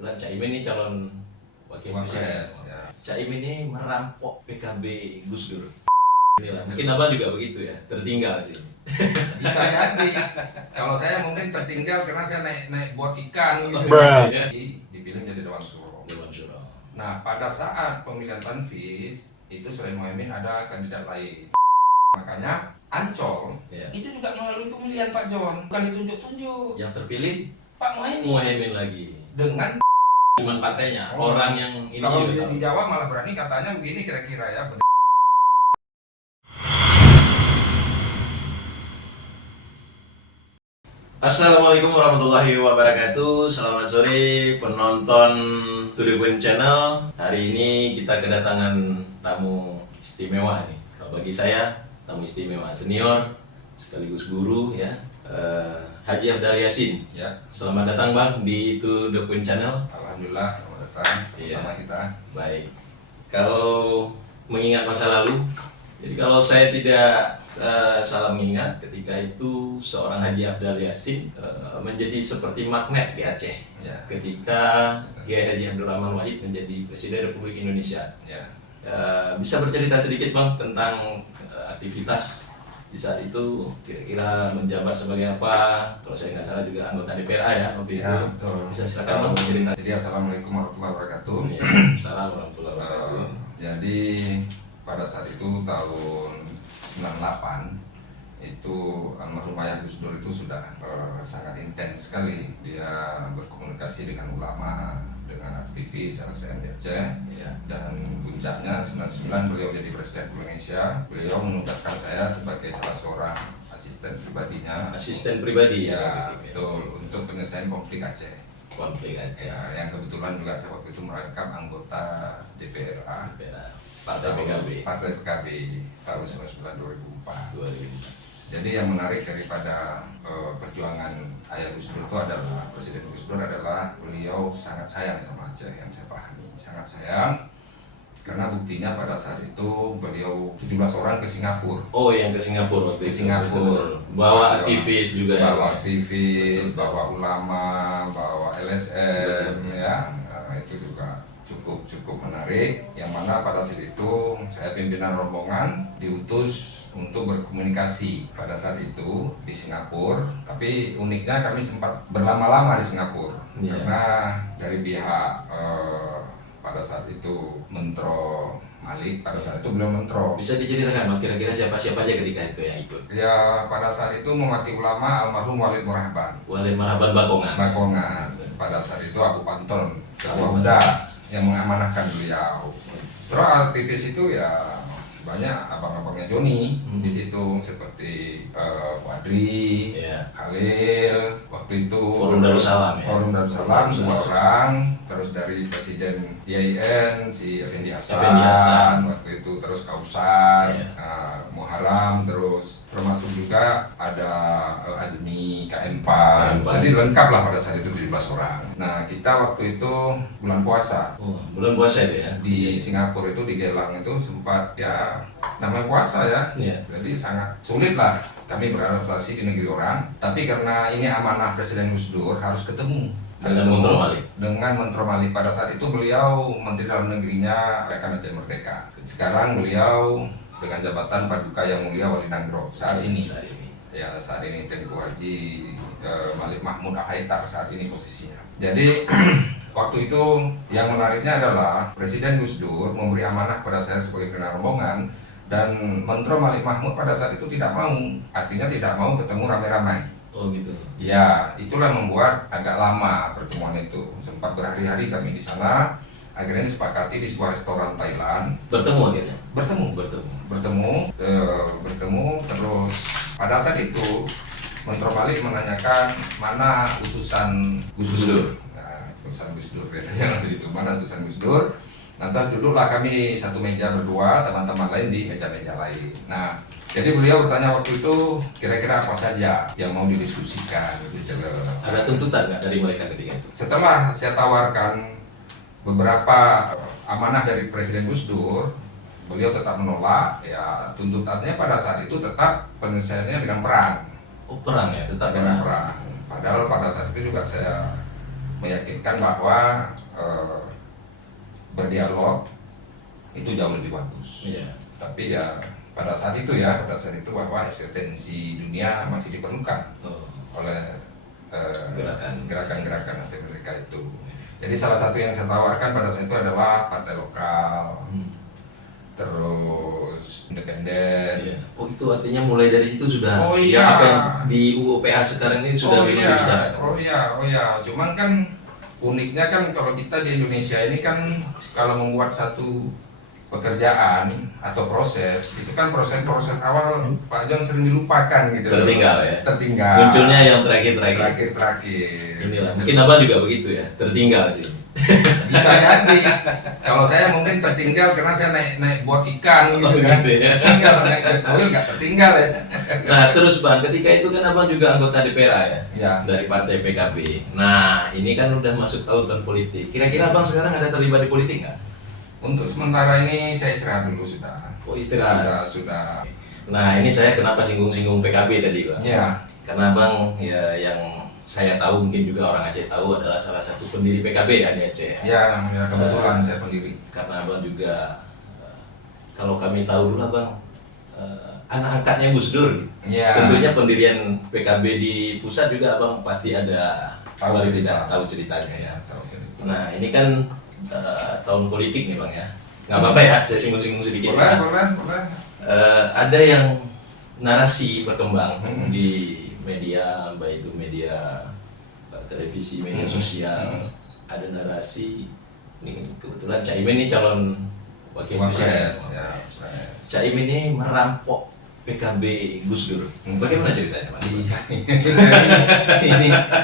Kebetulan Caimin ini calon wakil presiden. Ya. Caimin ini merampok PKB Gus Dur. Inilah, mungkin abang juga begitu ya, tertinggal sih. Bisa jadi. Kalau saya mungkin tertinggal karena saya naik buat ikan gitu. Dipilih jadi Dewan Suro. Dewan Suro. Nah, pada saat pemilihan Tanfis itu selain Muhaimin ada kandidat lain. Makanya Ancol itu juga melalui pemilihan Pak John, bukan ditunjuk-tunjuk. Yang terpilih Pak Muhaimin. Muhaimin lagi. Dengan Cuman partainya, orang yang ini kalau juga di Jawa malah berani katanya begini kira-kira ya. Assalamualaikum warahmatullahi wabarakatuh. Selamat sore penonton To The Point Channel. Hari ini kita kedatangan tamu istimewa nih. Kalau bagi saya tamu istimewa, senior sekaligus guru ya, Haji Afdal Yasin. Ya. Selamat datang Bang di To The Point Channel. Alhamdulillah selamat datang bersama kita. Baik. Kalau mengingat masa lalu, jadi kalau saya tidak salah mengingat, ketika itu seorang Haji Afdal Yasin menjadi seperti magnet di Aceh. Ya. Ketika Kiai Haji Abdul Rahman Wahid menjadi Presiden Republik Indonesia. Ya. Bisa bercerita sedikit Bang tentang aktivitas di saat itu, kira-kira menjabat sebagai apa? Kalau saya nggak salah juga anggota DPRA ya waktu itu. Betul. Bisa silakan Bang cerita. Jadi assalamualaikum warahmatullahi wabarakatuh. Assalamualaikum warahmatullahi wabarakatuh. Jadi pada saat itu tahun 98 itu almarhum Ayah Gus Dur itu sudah sangat intens sekali dia berkomunikasi dengan ulama, dengan aktivis LSM di Aceh. Dan puncaknya 99 beliau jadi Presiden Indonesia. Beliau menugaskan saya sebagai salah seorang asisten pribadinya. Asisten pribadi ya, betul, untuk penyelesaian konflik Aceh. Konflik Aceh. Ya, yang kebetulan juga saya waktu itu merangkap anggota DPRA. Partai PKB. Partai PKB tahun 2004. 2004. Jadi yang menarik daripada perjuangan Ayah Gus Dur itu adalah Presiden Gus Dur adalah beliau sangat sayang sama Aceh, yang saya pahami sangat sayang. Karena buktinya pada saat itu beliau 17 orang ke Singapura. Oh, yang ke Singapura waktu itu. Ke Singapura. Bawa aktivis juga ya. Bawa aktivis, bawa ulama, bawa LSM ya. Itu juga cukup menarik, yang mana pada saat itu saya pimpinan rombongan diutus untuk berkomunikasi pada saat itu di Singapura. Tapi uniknya kami sempat berlama-lama di Singapura karena dari pihak pada saat itu Mentro Malik, pada saat itu beliau Mentro. Bisa diceritakan kira-kira siapa-siapa aja ketika itu yang ikut? Ya, pada saat itu mewakili ulama almarhum Walid Murahban. Walid Murahban Bakongan. Pada saat itu Abu Panton Ketua Huda yang mengamanahkan beliau. Terus aktivis itu ya banyak abang-abangnya Joni di situ seperti Fadri, Khalil, waktu itu Forum Darussalam ya. Forum Darussalam 2 orang, terus dari Presiden IAIN si Effendi Hasan waktu itu, terus Kausar, Muharram, terus termasuk juga ada Azmi, KM4. Jadi lengkap lah pada saat itu 17 orang. Nah, kita waktu itu bulan puasa. Bulan puasa itu ya. Di Singapura itu, di Gelang itu sempat ya namanya puasa ya. Jadi sangat sulit lah kami beradaptasi di negeri orang. Tapi karena ini amanah Presiden Gus Dur, harus ketemu dengan Mentro Malik. Pada saat itu beliau Menteri Dalam Negerinya Rekan Aceh Merdeka. Sekarang beliau dengan jabatan Paduka Yang Mulia Wali Nagro saat ini. Ya, saat ini Tengku Haji Malik Mahmud Al-Haitar saat ini posisinya. Jadi waktu itu yang menariknya adalah Presiden Gus Dur memberi amanah pada saya sebagai pimpinan rombongan, dan Mentro Malik Mahmud pada saat itu tidak mau, artinya tidak mau ketemu ramai-ramai. Oh gitu. Ya, itulah membuat agak lama pertemuan itu. Sempat berhari-hari kami di sana. Akhirnya disepakati di sebuah restoran Thailand. Bertemu akhirnya? Bertemu, terus pada saat itu Mentro Malik menanyakan mana utusan Gus Dur. Nah, utusan Gus Dur biasanya nanti itu, mana utusan Gus Dur. Lantas duduklah kami satu meja berdua, teman-teman lain di meja-meja lain. Nah, jadi beliau bertanya waktu itu kira-kira apa saja yang mau didiskusikan gitu. Ada tuntutan nggak dari mereka ketika itu? Setelah saya tawarkan beberapa amanah dari Presiden Gus Dur, beliau tetap menolak. Ya, tuntutannya pada saat itu tetap penyelesaiannya dengan perang. Oh, perang ya, tetap dengan perang. Padahal pada saat itu juga saya meyakinkan bahwa berdialog itu jauh lebih bagus. Iya. Tapi ya pada saat itu bahwa eksistensi dunia masih diperlukan oleh gerakan-gerakan Aceh Merdeka itu. Jadi salah satu yang saya tawarkan pada saat itu adalah partai lokal, terus independen. Iya. Oh itu artinya mulai dari situ sudah. Oh ya, iya. apa yang di UUPA sekarang ini sudah dibicarakan. Oh iya. Cuman kan uniknya kan kalau kita di Indonesia ini kan kalau membuat satu pekerjaan atau proses itu kan proses awal Pak John sering dilupakan gitu. Tertinggal ya. Tertinggal. Munculnya yang terakhir. Inilah. Mungkin abang juga begitu ya. Tertinggal sih. Bisa jadi. Kalau saya mungkin tertinggal karena saya naik buat ikan gitu kan. Gitu ya. Kalau naik jet mobil nggak tertinggal ya. Nah terus bang, ketika itu kan abang juga anggota DPRA ya, Ya. dari partai PKB. Nah ini kan udah masuk tahun politik. Kira-kira abang sekarang ada terlibat di politik nggak? Untuk sementara ini saya istirahat dulu sudah. Oh istirahat. Sudah. Nah ini saya kenapa singgung-singgung PKB tadi bang? Ya. Karena abang ya yang saya tahu, mungkin juga orang Aceh tahu, adalah salah satu pendiri PKB ya di Aceh. Ya kebetulan saya pendiri. Karena abang juga kalau kami tahu dulu abang anak angkatnya Gus Dur. Ya. Tentunya pendirian PKB di pusat juga abang pasti ada Tahu cerita. tidak tahu ceritanya ya. Tahu cerita. Nah ini kan tahun politik nih bang ya. Nggak apa-apa ya, saya singgung-singgung sedikit. Boleh. Ada yang narasi berkembang di media, baik itu media televisi, media sosial, ada narasi. Ini kebetulan Caimin ini calon wakil presiden. Ya. Caimin ini merampok PKB Gus Dur. Bagaimana ceritanya, Pak? Iya.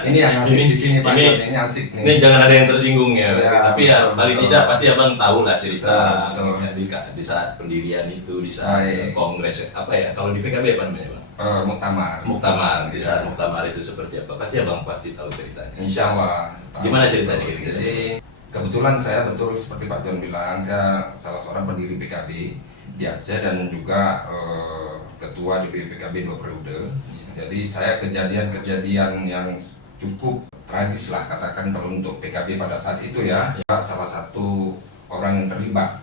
ini yang asik di sini Pak. Ini asik nih. Ini jangan ada yang tersinggung ya. Ya, Tapi ya betul, paling betul. tidak pasti abang tahu lah cerita Betul. ya, di saat pendirian itu, di saat Baik. kongres apa ya? Kalau di PKB apa namanya, Bang? Muktamar. Di saat muktamar itu seperti apa? Pasti abang pasti tahu ceritanya. Insya Allah. Gimana ceritanya gitu? Jadi kebetulan saya betul seperti Pak John bilang, saya salah seorang pendiri PKB di Aceh dan juga ketua di PKB 2 periode. Jadi saya kejadian yang cukup tragis lah katakan kalau untuk PKB pada saat itu ya. Salah satu orang yang terlibat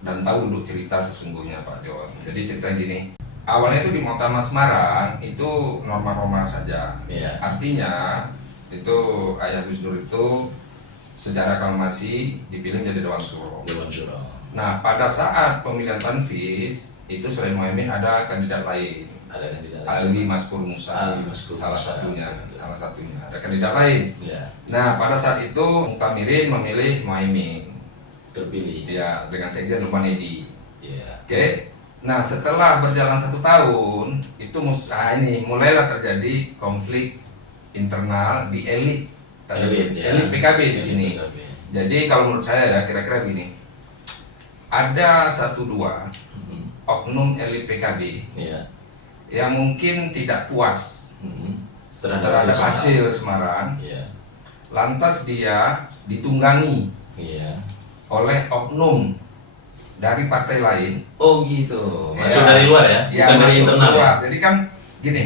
dan tahu duduk cerita sesungguhnya Pak John. Jadi cerita gini. Awalnya itu di Muktamar Semarang itu normal-normal saja. Iya. Artinya itu ayah Gus Dur itu secara aklamasi dipilih menjadi Dewan Suro. Dewan Suro. Nah pada saat pemilihan Tanfis itu selain Muhaimin ada kandidat lain. Ada kandidat. Ali Maskur Musa, Ali Maskur salah Musa. satunya ada kandidat lain. Ya, Nah pada saat itu Muktamirin memilih Muhaimin, terpilih. ya dengan sekjen Lukman Edi. Iya. Oke. Nah setelah berjalan 1 tahun itu ini mulailah terjadi konflik internal di elit ya. PKB di Elit sini. PKB. Jadi kalau menurut saya ya kira-kira gini, ada 1-2 oknum elit PKB Iya. yang mungkin tidak puas terhadap Semarang. hasil Semarang, Iya. lantas dia ditunggangi Iya. oleh oknum dari partai lain. Oh gitu. Masuk Ya. dari luar ya? Ya, Bukan dari masuk internal. keluar. Ya? Jadi kan gini,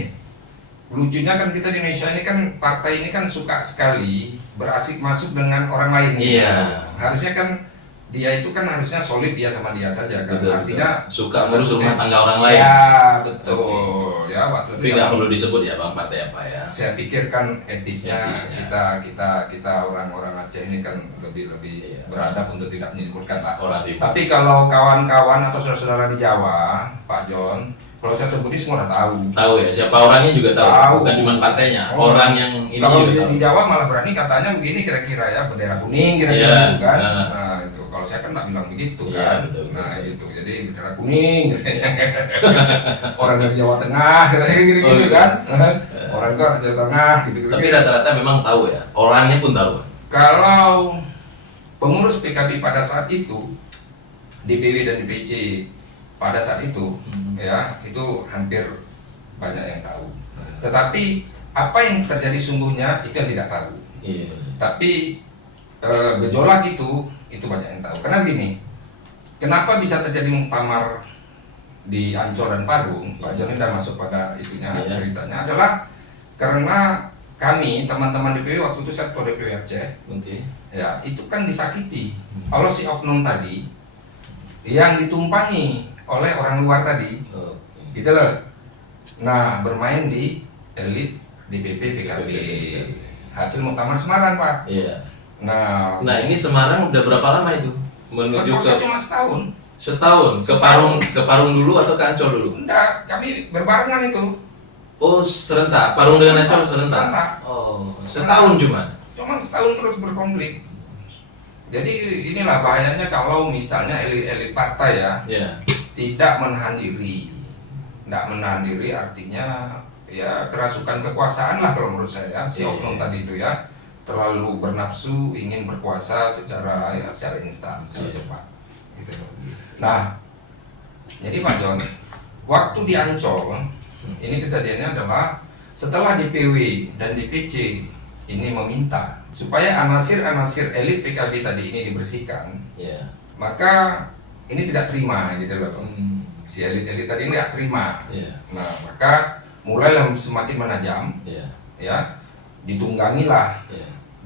lucunya kan kita di Indonesia ini kan partai ini kan suka sekali berasik masuk dengan orang lain. Iya. Harusnya kan dia itu kan harusnya solid dia sama dia saja kan. Betul, Artinya betul. Suka ngurus rumah tangga orang lain. Ya betul. Ya waktu Tapi itu nggak kan perlu disebut ya bang partai apa ya? saya pikir kan etisnya, Etisnya. kita orang-orang Aceh ini kan lebih Iya. beradab untuk tidak menyebutkan lah. Orang timur. Tapi kalau kawan-kawan atau saudara-saudara di Jawa, Pak John, kalau saya sebut ini semua udah tahu. Tahu ya, siapa orangnya juga tahu. Tahu. Bukan cuma partainya, Oh. orang yang ini Kalau juga di tahu. Jawa malah berani katanya begini kira-kira ya, bendera kuning kira-kira Iya, gitu kan. nah. Nah itu kalau saya kan nggak bilang begitu Iya, kan. betul, Nah betul. gitu, jadi bendera kuning. Orang dari Jawa Tengah kira-kira gitu Oh, gitu. kan. Orang itu dari Jawa Tengah gitu. Tapi rata-rata memang tahu ya, orangnya pun tahu. Kalau pengurus PKB pada saat itu DPW dan DPC pada saat itu ya itu hampir banyak yang tahu. Tetapi apa yang terjadi sungguhnya itu yang tidak tahu. Iya. Tapi gejolak itu banyak yang tahu. Karena gini, kenapa bisa terjadi muktamar di Ancol dan Parung? Pak Joni sudah masuk pada itunya Iya. ceritanya adalah karena kami teman-teman DPW waktu itu saya ketua DPW Aceh, ya itu kan disakiti oleh si oknum tadi yang ditumpangi oleh orang luar tadi, gitu loh. Nah bermain di elit DPP PKB. Hasil muktamar Semarang, Pak. Iya. Nah ini Semarang udah berapa lama itu menuju ke? Cuma setahun. Setahun. Ke Parung dulu atau ke Ancol dulu? Enggak, kami berbarengan itu. Oh serentak, Parung dengan Ancol serentak. Oh setahun cuma setahun terus berkonflik. Jadi inilah bahayanya kalau misalnya elit-elit partai ya tidak menahan diri. Tidak menahan diri artinya ya kerasukan kekuasaan lah kalau menurut saya si oknum tadi itu ya, terlalu bernafsu ingin berkuasa secara instan, secara cepat gitu. Nah jadi Pak John, waktu di Ancol ini kejadiannya adalah setelah DPW dan DPC ini meminta supaya anasir-anasir elit PKB tadi ini dibersihkan, maka ini tidak terima gitu loh. Si elit-elit tadi ini tidak terima. Nah maka mulailah semakin menajam, ya ditunggangilah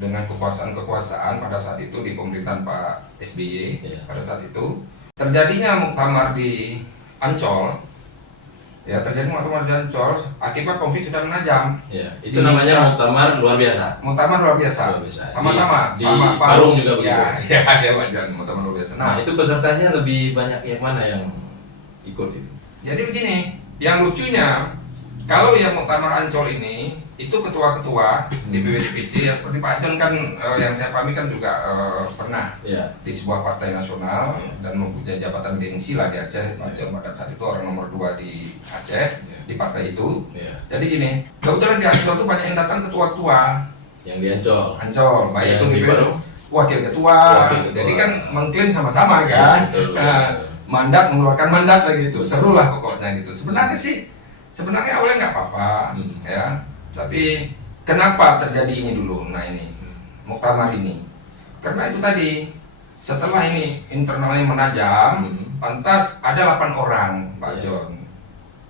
dengan kekuasaan-kekuasaan pada saat itu di pemerintahan Pak SBY. Pada saat itu terjadinya muktamar di Ancol, akibat konflik sudah menajam. Itu namanya muktamar luar biasa. Muktamar luar biasa. Sama-sama. Di Parung juga begitu. Ya Pak Jan, muktamar luar biasa. Nah itu pesertanya lebih banyak yang mana yang ikut itu? Jadi begini, yang lucunya kalau yang muktamar Ancol ini itu ketua-ketua DPW DPC ya seperti Pak John kan yang saya pahami kan juga pernah di sebuah partai nasional dan mempunyai jabatan gengsi lah di Aceh. Pak John pada saat itu orang nomor 2 di Aceh di partai itu. Jadi gini, kebetulan di Ancol itu banyak yang datang ketua-ketua. Yang di Ancol, baik itu DPW wakil ketua. Jadi kan mengklaim sama-sama kan. Mandat mengeluarkan mandat lagi itu, seru lah pokoknya gitu. Sebenarnya awalnya nggak apa-apa, ya. Tapi kenapa terjadi ini dulu? Nah ini muktamar ini, karena itu tadi setelah ini internalnya menajam, pantas ada 8 orang, Pak John.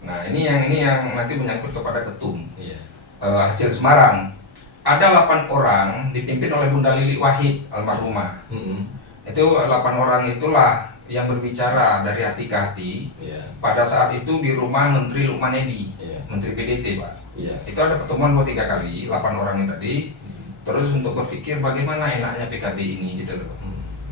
Nah ini yang nanti menyangkut kepada ketum hasil Semarang. Ada 8 orang dipimpin oleh Bunda Lili Wahid almarhumah. Itu 8 orang itulah yang berbicara dari hati ke hati pada saat itu di rumah Menteri Lukman Edi, Menteri PDT Pak. Itu ada pertemuan 2-3 kali, 8 orang ini tadi, terus untuk berpikir bagaimana enaknya PKB ini gitu loh.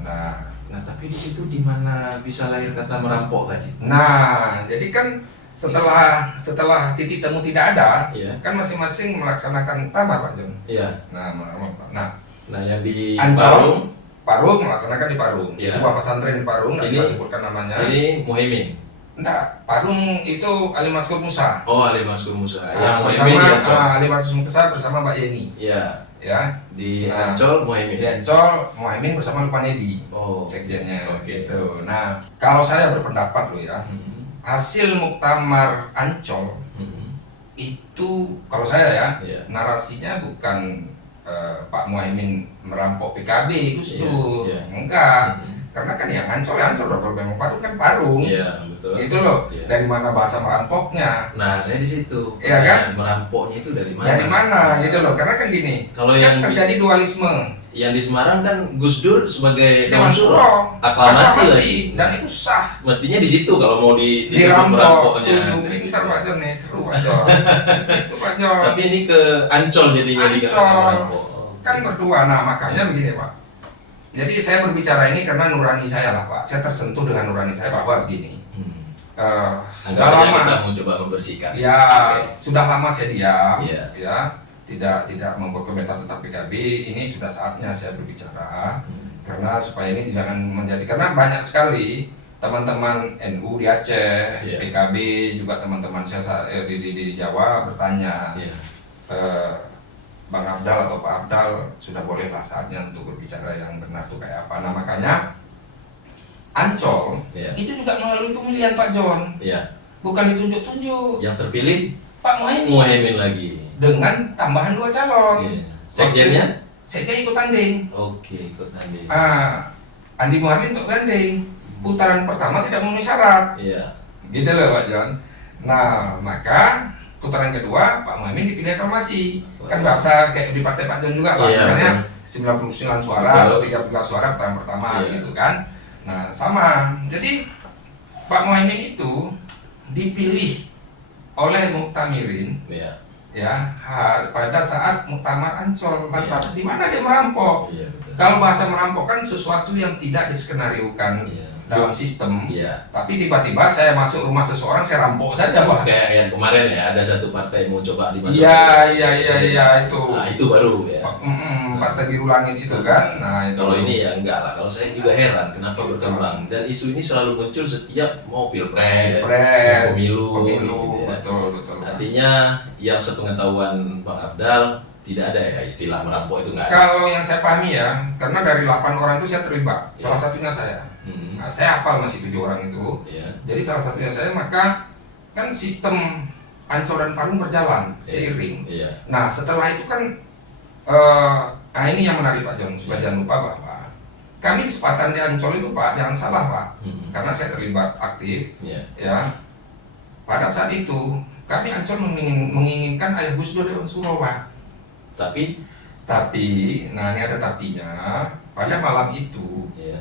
Nah tapi di situ di mana bisa lahir kata merampok tadi? Nah jadi kan setelah titik temu tidak ada, kan masing-masing melaksanakan tamar Pak John. Nah yang di Parung melaksanakan di Parung, sebuah pesantren di Parung, nanti kita sebutkan namanya. Ini Muhaimin? Enggak, Parung itu Ali Maskur Musa. Oh, Ali Maskur Musa. Yang bersama Ali Maskur Musa bersama Mbak Yeni. Di Ancol Muhaimin. Di Ancol Muhaimin bersama Lukman Edi, sekjennya. Gitu. Nah, kalau saya berpendapat loh ya, hasil muktamar Ancol itu kalau saya narasinya bukan Pak Muhaimin merampok PKB Gus Dur, enggak, karena kan yang Ancol memang Parung kan Parung, betul. Gitu loh. Dari mana bahasa merampoknya? Nah saya di situ. Iya kan? Merampoknya itu dari mana? Dari mana gitu loh? Karena kan gini, kalau kan yang terjadi dualisme. Yang di Semarang kan Gus Dur sebagai Dewan Suro, aklamasi lagi. Dan itu sah. Mestinya di situ kalau mau disebut merampoknya. Pintar Pak Jon nih, seru Pak Jon. Itu Pak Jon. Tapi ini ke Ancol jadinya Ancol. Kan berdua. Nah makanya begini Pak. Jadi saya berbicara ini karena nurani saya lah Pak. Saya tersentuh dengan nurani saya bahwa begini. Sudah lama kita mau coba membersihkan. Sudah lama saya diam. Tidak membuat komentar tentang PKB. Ini sudah saatnya saya berbicara. Karena supaya ini jangan menjadi, karena banyak sekali teman-teman NU di Aceh, PKB juga teman-teman saya di Jawa bertanya, Bang Afdal atau Pak Afdal sudah bolehlah saatnya untuk berbicara yang benar tuh kayak apa. Nah makanya Ancol itu juga melalui pemilihan Pak John, bukan ditunjuk-tunjuk. Yang terpilih Pak Muhaimin lagi dengan tambahan 2 calon. Sekjennya? Sekjen ikut tanding. Oke, ikut tanding. Andi Muhaimin untuk tanding. Putaran pertama tidak memenuhi syarat. Gitu loh Pak John. Nah maka putaran kedua Pak Muhaimin dipilih aklamasi. Kan bahasa kayak di partai Pak John juga Pak. Iya, Misalnya betul. 99 suara atau 13 suara putaran pertama Iya. gitu kan. Nah, sama. Jadi Pak Muhaimin itu dipilih oleh Muktamirin Iya. ya pada saat Muktamar Ancol. Lantas di mana dia merampok? Iya, betul. Kalau bahasa merampok kan sesuatu yang tidak diskenariokan Iya. dalam sistem. Iya. Tapi tiba-tiba saya masuk rumah seseorang, saya rampok saja Pak. Kayak yang kemarin ya, ada satu partai mau coba dimasukin. Iya itu. Nah, itu baru ya. Partai Biru Langit itu kan. Nah, itu. Kalau ini ya enggak lah. Kalau saya juga heran kenapa berkembang, dan isu ini selalu muncul setiap mau pilpres, pemilu, gitu ya. betul. Artinya yang sepengetahuan Bang Afdal tidak ada ya istilah merampok itu nggak ada. Kalau yang saya pahami ya, karena dari 8 orang itu saya terlibat, salah satunya saya. Nah, saya hafal masih 7 orang itu. Ya. Jadi salah satunya saya, maka kan sistem Ancol dan Parung berjalan seiring. Iya. Nah, setelah itu kan ini yang menarik Pak John, supaya jangan lupa bahwa kami kesempatan di Ancol itu Pak, jangan salah Pak, karena saya terlibat aktif. Iya. Ya, pada saat itu kami Ancol menginginkan Ayah Gus Dur Dewan Suro Pak. Tapi, nah ini ada tapinya. Pada malam itu, ya,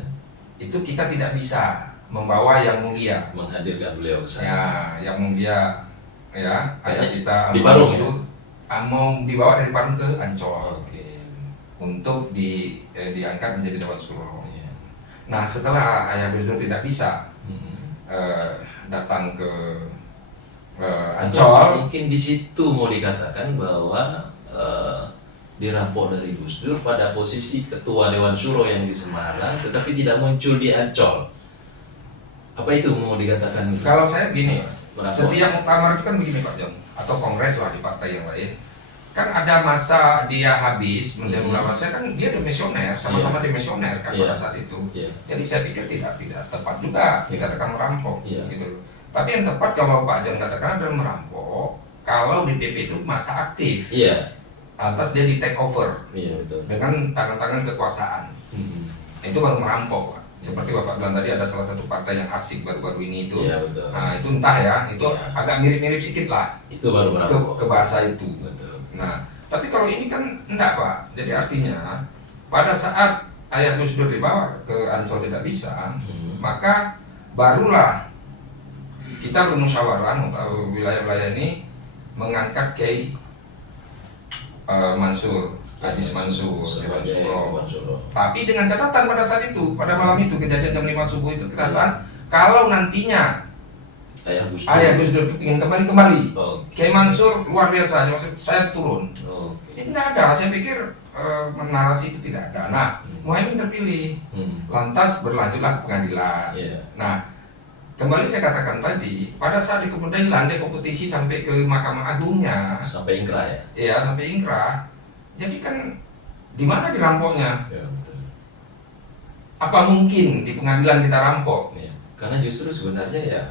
itu kita tidak bisa membawa yang mulia. menghadirkan beliau ke sana. Ya, yang mulia, ya, ayah kita Di Parung, itu mau dibawa dari Parung ke Ancol Oke. untuk diangkat menjadi Dewan Suro. Iya. Nah, setelah Ayah Gus Dur tidak bisa datang ke Ancol, Mungkin di situ mau dikatakan bahwa dirampok dari Gus Dur pada posisi ketua Dewan Suro yang di Semarang, tetapi tidak muncul di Ancol. Apa itu mau dikatakan? kalau saya begini, Merampok. setiap muktamar itu kan begini Pak John, atau kongres lah di partai yang lain, kan ada masa dia habis menjadi ulama. Saya kan dia demisioner, sama-sama demisioner kan pada saat itu. Iya. Jadi saya pikir tidak tepat juga dikatakan merampok, Iya. gitu loh. Tapi yang tepat kalau Pak John katakan adalah merampok kalau di PP itu masa aktif, Iya. lantas dia di take over Iya, betul. dengan tangan-tangan kekuasaan, itu baru merampok Pak. Seperti Bapak bilang tadi, ada salah satu partai yang asik baru-baru ini itu. Iya, betul. Nah itu entah ya, itu Iya. agak mirip-mirip sedikit lah Itu baru merampok. ke bahasa itu. Betul. Nah, tapi kalau ini kan enggak Pak. Jadi artinya pada saat Ayah Gus Dur dibawa ke Ancol tidak bisa, maka barulah kita bermusyawarah untuk wilayah-wilayah ini mengangkat Kiai Mansur, Aziz Mansur, Dewan Sebagai Suro. Dewan Suro. Tapi dengan catatan pada saat itu, pada malam itu kejadian jam 5 subuh itu catatan kalau nantinya Ayah Gus Dur. Ayah Gus Dur ingin kembali. Oke. Kiai Mansur luar biasa, saya turun. Oke. Ini tidak ada, saya pikir narasi itu tidak ada. Nah, Muhaimin terpilih, lantas berlanjutlah ke pengadilan. Iya. Nah, kembali saya katakan tadi, pada saat di pengadilan dia kompetisi sampai ke Mahkamah Agungnya, Sampai ingkrah ya. ya sampai ingkrah. Jadi kan di mana dirampoknya? Ya, betul. Apa mungkin di pengadilan kita rampok? Ya. Karena justru sebenarnya ya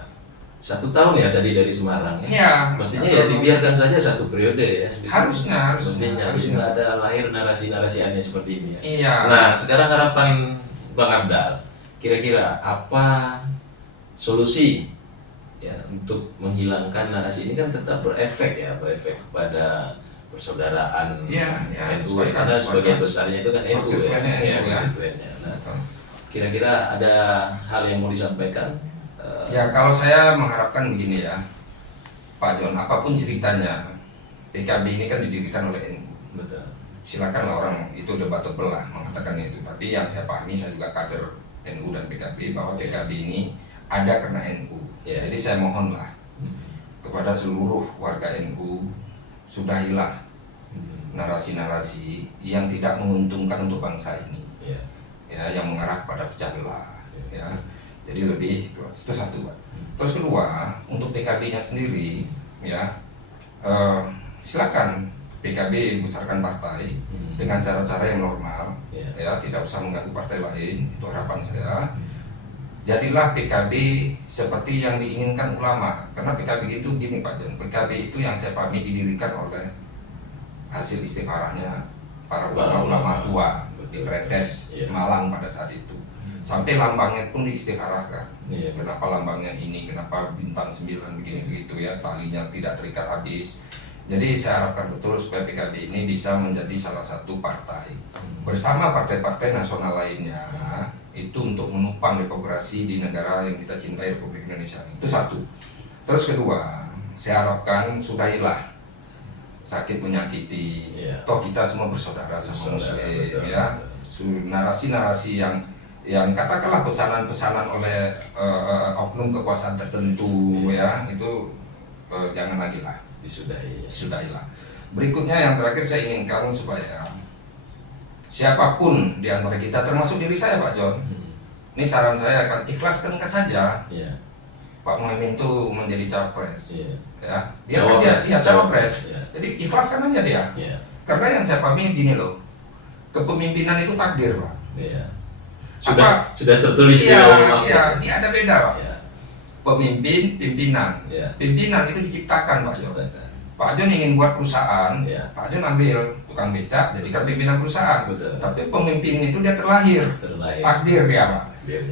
1 tahun ya tadi dari Semarang ya. Ya, Mestinya ya dibiarkan saja 1 periode ya. Harusnya. Mestinya tidak ada lahir narasi-narasi aneh seperti ini ya. Iya. Nah, sekarang harapan Bang Afdal, kira-kira apa solusi ya untuk menghilangkan narasi ini? Kan tetap berefek pada persaudaraan Ya, NU, karena sebagian besarnya itu kan NU konstituennya ya, NU ya. konstituennya. Nah, kira-kira ada hal yang mau disampaikan? Ya, kalau saya mengharapkan begini ya, Pak John, apapun ceritanya, PKB ini kan didirikan oleh NU. Betul. Silakanlah orang itu debatable lah mengatakan itu. Tapi yang saya pahami, saya juga kader NU dan PKB, bahwa PKB ini ada karena NU. Ya. Jadi saya mohonlah kepada seluruh warga NU, sudahilah narasi-narasi yang tidak menguntungkan untuk bangsa ini, Ya. ya, yang mengarah pada pecah belah, Ya. ya. Jadi lebih itu satu, Pak. Terus kedua, untuk PKB-nya sendiri, ya, silakan PKB besarkan partai dengan cara-cara yang normal, ya, tidak usah mengganggu partai lain. Itu harapan saya. Jadilah PKB seperti yang diinginkan ulama, karena PKB itu gini Pak Jan, PKB itu yang saya pahami didirikan oleh hasil istikharahnya para ulama tua di Tretes Malang pada saat itu. Sampai lambangnya pun diistikharahkan. Iya. Kenapa lambangnya ini, kenapa bintang 9 begini begitu ya, talinya tidak terikat habis. Jadi saya harapkan betul supaya PKB ini bisa menjadi salah satu partai bersama partai-partai nasional lainnya itu untuk menopang demokrasi di negara yang kita cintai, Republik Indonesia. Itu satu. Terus kedua, saya harapkan sudahilah sakit menyakiti. Toh kita semua bersaudara sama Muslim, betul, ya. Narasi-narasi yang katakanlah pesanan-pesanan oleh oknum kekuasaan tertentu, ya, itu jangan lagi lah, disudahilah. Berikutnya yang terakhir saya inginkan supaya siapapun di antara kita, termasuk diri saya Pak John, ini saran saya akan ikhlaskan saja Pak Muhaimin itu menjadi capres, ya, biarkan dia cawapres, jadi ikhlaskan aja dia, karena yang saya pahami gini loh, kepemimpinan itu takdir Pak. Sudah tertulis di dalam ini ada beda Pak. Pemimpin, pimpinan. Pimpinan itu diciptakan Pak John. Pak John ingin buat perusahaan, Pak John ambil tukang becak jadikan pimpinan perusahaan. Betul. Tapi pemimpin itu dia terlahir. Takdir dia Pak.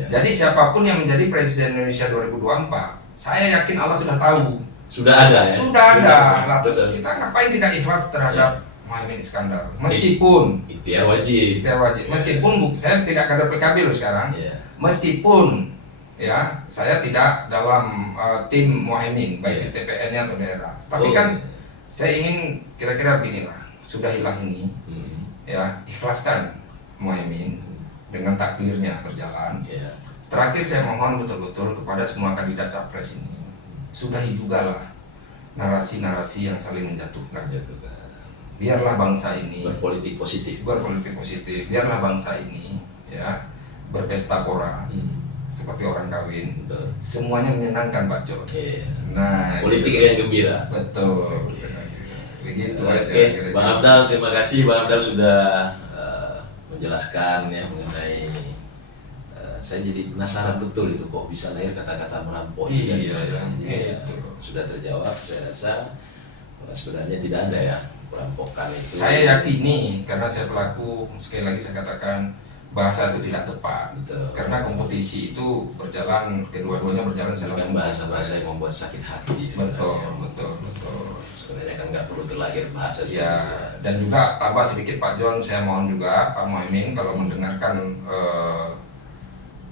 Jadi siapapun yang menjadi Presiden Indonesia 2024, saya yakin Allah sudah tahu. Sudah ada ya? Sudah ada. Nah, terus kita ngapain tidak ikhlas terhadap Muhaimin Iskandar, meskipun ikhtiar wajib. Meskipun saya tidak kader PKB loh sekarang, meskipun ya saya tidak dalam tim Muhaimin baik di TPN-nya atau daerah, tapi kan saya ingin kira-kira beginilah, sudahilah ini, ya, ikhlaskan Muhaimin dengan takdirnya berjalan. Terakhir saya mohon betul-betul kepada semua kandidat capres ini, sudahi juga lah narasi-narasi yang saling menjatuhkan. Biarlah bangsa ini berpolitik positif. Biarlah bangsa ini ya berpesta pora seperti orang kawin. Betul. Semuanya menyenangkan Pak John. Nah, politik yang gembira. Betul. Begitu aja. Bang Afdal, terima kasih Bang Afdal sudah menjelaskan ya mengenai. Saya jadi penasaran betul itu kok bisa lahir kata-kata merampok. Sudah terjawab. Saya rasa sebenarnya tidak ada ya perampokan itu. Saya yakini karena saya pelaku, sekali lagi saya katakan bahasa itu tidak tepat. Betul. Karena kompetisi itu berjalan, kedua-duanya berjalan dengan bahasa-bahasa yang membuat sakit hati. Betul. Sebenarnya kan nggak perlu terlahir bahasa. Ya, dan juga tambah sedikit Pak John, saya mohon juga Pak Muhaimin kalau mendengarkan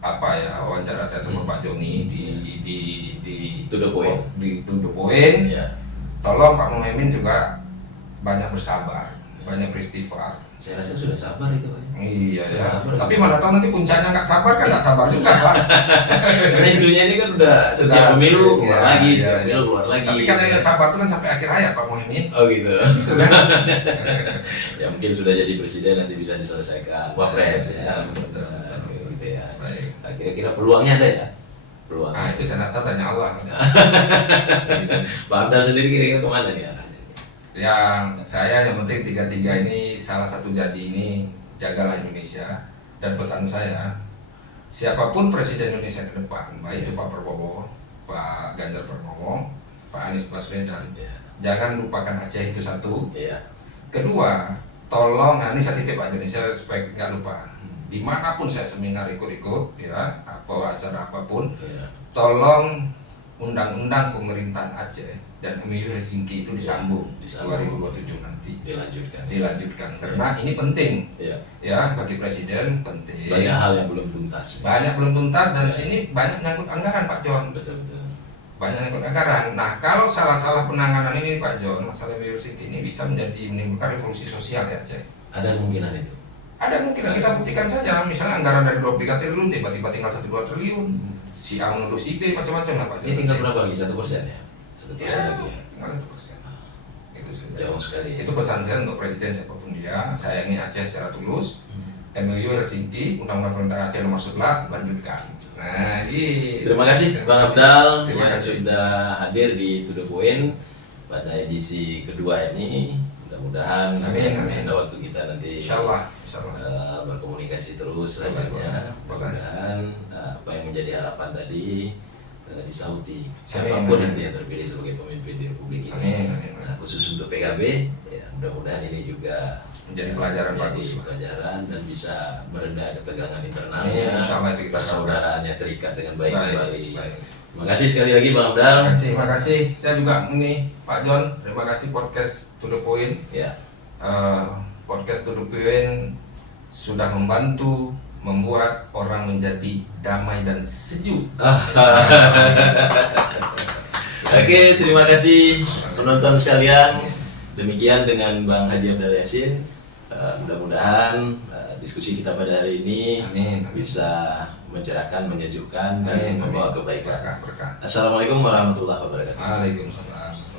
wawancara saya sama Pak Joni di To the Point. Tolong Pak Muhaimin juga banyak bersabar, banyak beristighfar. Saya rasa sudah sabar itu Pak. Iya ya. Tapi mana tahu nanti puncaknya nggak sabar kan, nggak sabar juga Pak. Karena isunya ini kan sudah pemilu keluar lagi, keluar lagi. Tapi kan yang sabar itu kan sampai akhir hayat Pak Muhaimin. Oh gitu. Gitu kan? Ya mungkin sudah jadi presiden nanti bisa diselesaikan. Wapres ya. Betul. Gitu ya. Baik. Nah, kira-kira peluangnya ada ya? Peluang. Ah itu saya tanya Allah. Pak Afdal sendiri kira-kira kemana nih arahnya? Yang penting tiga ini salah satu jadi ini, jagalah Indonesia. Dan pesan saya, siapapun presiden Indonesia ke depan, baik itu Pak Prabowo, Pak Ganjar Pranowo, Pak Anies Baswedan, jangan lupakan Aceh itu satu. Kedua, tolong, ini saya titip Pak Indonesia supaya nggak lupa, dimanapun saya seminar ikut-ikut ya, atau acara apapun, tolong undang-undang pemerintahan Aceh dan MOU Helsinki itu disambung 2027 nanti, dilanjutkan karena ini penting ya bagi presiden, penting. Banyak hal yang belum tuntas. Dan di sini banyak nyangkut anggaran Pak John. Betul. Banyak nyangkut anggaran. Nah kalau salah penanganan ini Pak John, masalah MOU Helsinki ini bisa menimbulkan revolusi sosial ya Aceh. Ada kemungkinan itu. Ada mungkin, kita buktikan saja. Misalnya anggaran dari 23 triliun tiba-tiba tinggal 1-2 triliun. Si A menuduh si B macam-macam lah Pak John. Ini tinggal berapa lagi? 1% ya? 1% lagi ya? Tinggal 1%. Itu sudah jauh sekali. Itu pesan saya untuk presiden siapapun dia. Sayangi Aceh secara tulus. MOU Helsinki, Undang-Undang Pemerintah Aceh nomor 11 lanjutkan. Nah, terima kasih Bang Afdal yang sudah hadir di To The Point pada edisi kedua ini. Mudah-mudahan ada waktu kita nanti berkomunikasi terus selanjutnya. Mudah-mudahan apa yang menjadi harapan tadi disauti siapapun nanti yang terpilih sebagai pemimpin di Republik ini. Nah, khusus untuk PKB, ya mudah-mudahan ini juga menjadi pelajaran menjadi bagus lah. pelajaran dan bisa meredah ketegangan Insya internalnya, Allah itu kita persaudaraannya terikat dengan baik kembali. baik. Terima kasih sekali lagi Bang Abdal. Terima kasih. Saya juga ini Pak John, terima kasih podcast To The Point. Ya. Podcast To The Point sudah membantu membuat orang menjadi damai dan sejuk. Oke, terima kasih penonton sekalian. Demikian dengan Bang Haji Abdal Yasin. Mudah-mudahan diskusi kita pada hari ini Amin. bisa mencerahkan, menyejukkan, dan Amin. membawa kebaikan. Berkah. Assalamualaikum warahmatullahi wabarakatuh. Waalaikumsalam.